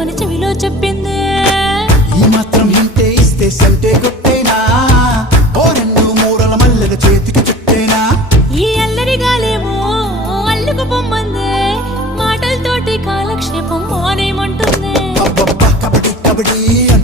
మన చెవిలో చెప్పింది. ఈ మాత్రం ఇంటే ఇస్తే సంటే కొట్టేనా, ఓ రెండు మూరల మల్లెల చేతికి చుట్టేనా. ఈ అల్లరి గాలేమో అల్లుకు పొమ్మందే, మాటలతోటి కాలక్షేపం మానేమంటుంది. కబడ్డీ కబడ్డీ